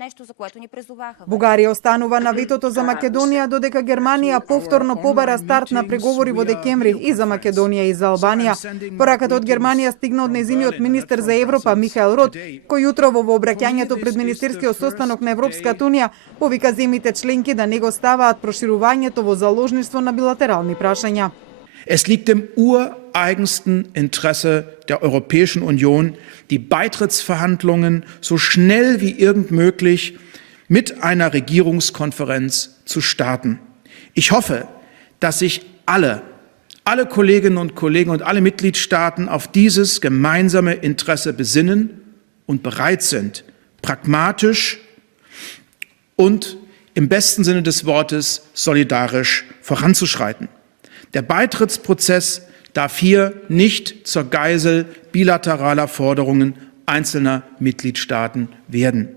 нещо, за което ни призоваха. Бугарија останува на ветото за Македонија, додека Германија повторно побара старт на преговори во декември и за Македонија и за Албанија. Пораката од Германија стигна од нејзиниот министер за Европа Михаел Рот, кој утрово во обраќањето пред министерскиот состанок на Европската унија повика земјите членки да не го ставаат проширувањето во заложништво на билатерални прашања. Es liegt im ureigensten Interesse der Europäischen Union, die Beitrittsverhandlungen so schnell wie irgend möglich mit einer Regierungskonferenz zu starten. Ich hoffe, dass sich alle Kolleginnen und Kollegen und alle Mitgliedstaaten auf dieses gemeinsame Interesse besinnen und bereit sind, pragmatisch und im besten Sinne des Wortes solidarisch voranzuschreiten. Der Beitrittsprozess darf hier nicht zur Geisel bilateraler Forderungen einzelner Mitgliedstaaten werden.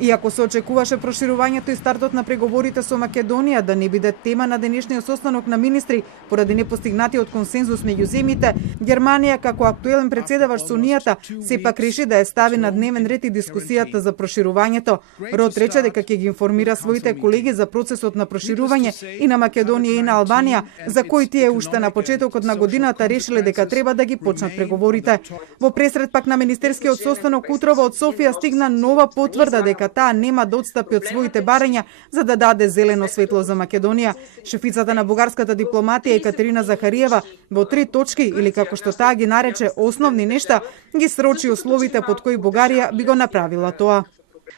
Иако се очекуваше проширувањето и стартот на преговорите со Македонија да не биде тема на денешниот состанок на министри поради непостигнатиот консензус меѓу земјите, Германија како актуелен претседавач со Унијата сепак реши да ја стави на дневен ред и дискусијата за проширувањето. Рот рече дека ќе ги информира своите колеги за процесот на проширување и на Македонија и на Албанија, за кои тие уште на почетокот на годината решиле дека треба да ги почнат преговорите. Во пресред пак на министерскиот состанок утрово од Софија стигна нова потврда дека таа нема да отстапи од своите барања за да даде зелено светло за Македонија. Шефицата на бугарската дипломатија Екатерина Захариева во 3 точки, или како што таа ги нарече основни нешта, ги срочи условите под кои Бугарија би го направила тоа.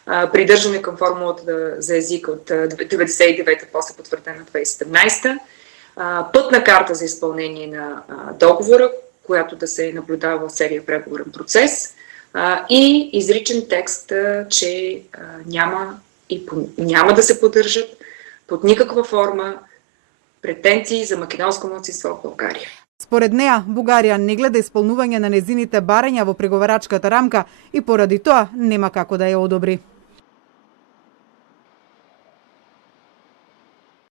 Придържаме към формулата за език от 99-та, после потвърдена 2017, пътна карта за изпълнение на договора, която да се наблюдава в целия преговорен процес, и изричен текст, че няма да се поддържат под никаква форма претенции за македонско малцинство в България. Според неа, Бугарија не гледа исполнување на незините барања во преговарачката рамка и поради тоа нема како да ја одобри.